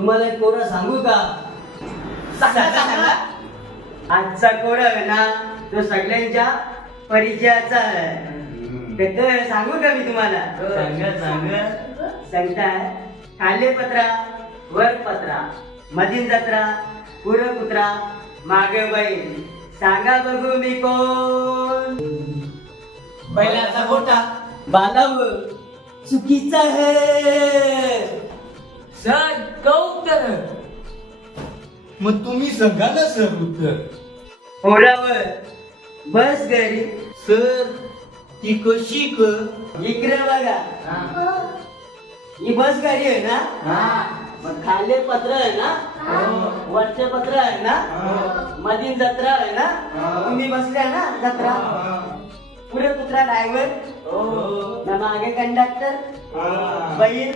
तुम्हाला एक कोरा सांगू का? सांगा. आजचा कोरा आहे ना तो सगळ्यांच्या परिचयाचा आहे. त्याचं सांगू का मी तुम्हाला? सांगताय. खाली पत्रा वर पत्रा मधील जत्रा पुढं कुत्रा मागे बैल. सांगा बघू मी कोण? बैलाचा गोटा. बालव चुकीचा आहे. सर कौतर. मग तुम्ही सांगा ना सर उत्तर. पोरावर बस घरी सर ती कशी क इकडे बघा. ही बस गाडी आहे ना? मग खाली पत्र आहे ना? वरचे पत्र आहे ना? मधील जत्रा आहे ना? तुम्ही बसल्या ना जत्रा. पुढे कुत्रा ड्रायव्हर, मागे कंडक्टर, बैल.